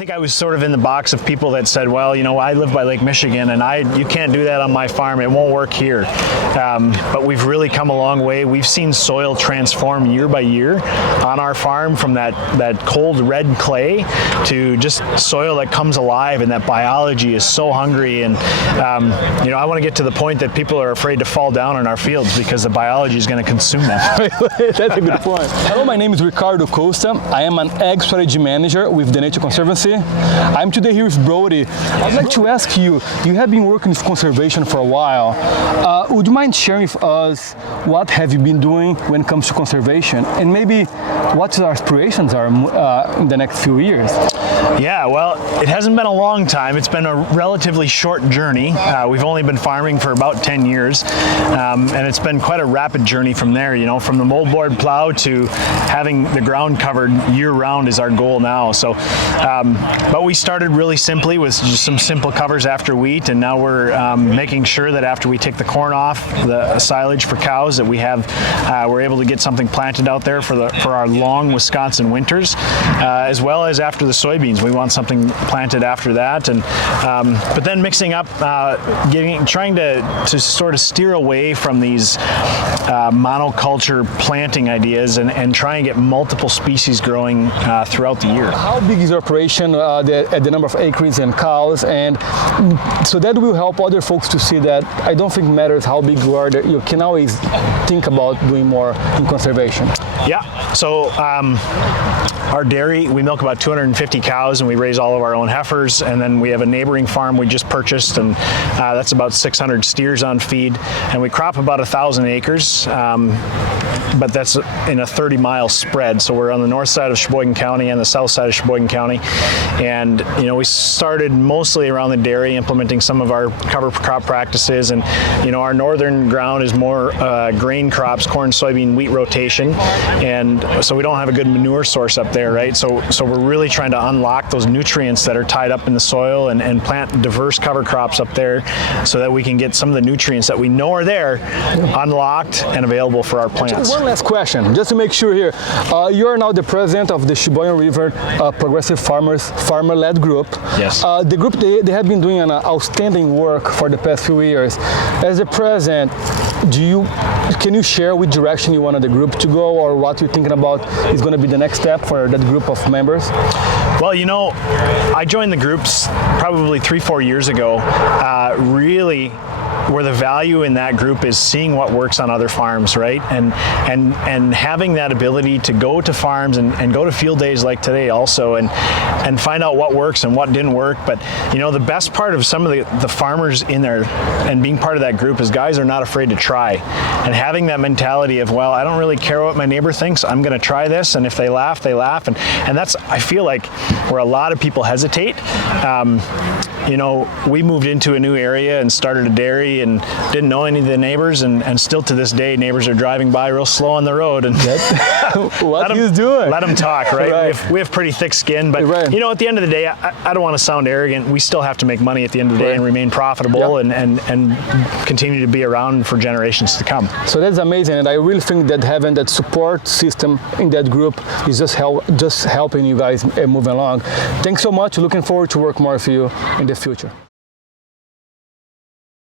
think I was sort of in the box of people that said, well, you know, I live by Lake Michigan and you can't do that on my farm. It won't work here. But we've really come a long way. We've seen soil transform year by year on our farm from that cold red clay to just soil that comes alive, and that biology is so hungry. And, you know, I want to get to the point that people are afraid to fall down in our fields because the biology is going to consume them. That's a good point. Hello, my name is Ricardo Costa. I am an Ag Strategy Manager with the Nature Conservancy. I'm today here with Brody. I'd like to ask you, you have been working with conservation for a while. Would you mind sharing with us what have you been doing when it comes to conservation, and maybe what your aspirations are in the next few years? Yeah, well, it hasn't been a long time. It's been a relatively short journey. We've only been farming for about 10 years, and it's been quite a rapid journey from there. You know, from the moldboard plow to having the ground covered year-round is our goal now. So, but we started really simply with just some simple covers after wheat, and now we're making sure that after we take the corn off, the silage for cows, that we're able to get something planted out there for our long Wisconsin winters, as well as after the soybeans. We want something planted after that, and but then mixing up, trying to sort of steer away from these monoculture planting ideas and try and get multiple species growing throughout the year. How big is your operation at the number of acres and cows? And so that will help other folks to see that I don't think it matters how big you are, you can always think about doing more in conservation. Yeah, so our dairy, we milk about 250 cows and we raise all of our own heifers, and then we have a neighboring farm we just purchased, and that's about 600 steers on feed, and we crop about 1,000 acres, but that's in a 30-mile spread. So we're on the north side of Sheboygan County and the south side of Sheboygan County, and you know, we started mostly around the dairy, implementing some of our cover crop practices, and you know, our northern ground is more grain crops, corn, soybean, wheat rotation, and so we don't have a good manure source up there, right? So we're really trying to unlock those nutrients that are tied up in the soil and plant diverse cover crops up there so that we can get some of the nutrients that we know are there unlocked and available for our plants. One last question, just to make sure here. You are now the president of the Sheboygan River Progressive Farmers farmer-led group. Yes. The group, they have been doing an outstanding work for the past few years. As the president, can you share which direction you wanted the group to go, or what you're thinking about is going to be the next step for that group of members? Well, you know, I joined the groups probably 3-4 years ago, really where the value in that group is seeing what works on other farms, right? And having that ability to go to farms and go to field days like today also and find out what works and what didn't work. But you know, the best part of some of the farmers in there and being part of that group is guys are not afraid to try, and having that mentality of, well, I don't really care what my neighbor thinks, I'm gonna try this, and if they laugh, they laugh. And that's, I feel like, where a lot of people hesitate. You know, we moved into a new area and started a dairy and didn't know any of the neighbors, and still to this day, neighbors are driving by real slow on the road. And what he's doing? Let them talk, right? Right. We have pretty thick skin, but right. You know, at the end of the day, I don't want to sound arrogant. We still have to make money at the end of the day and remain profitable and continue to be around for generations to come. So that's amazing, and I really think that having that support system in that group is just helping you guys move along. Thanks so much. Looking forward to work more with you in the future.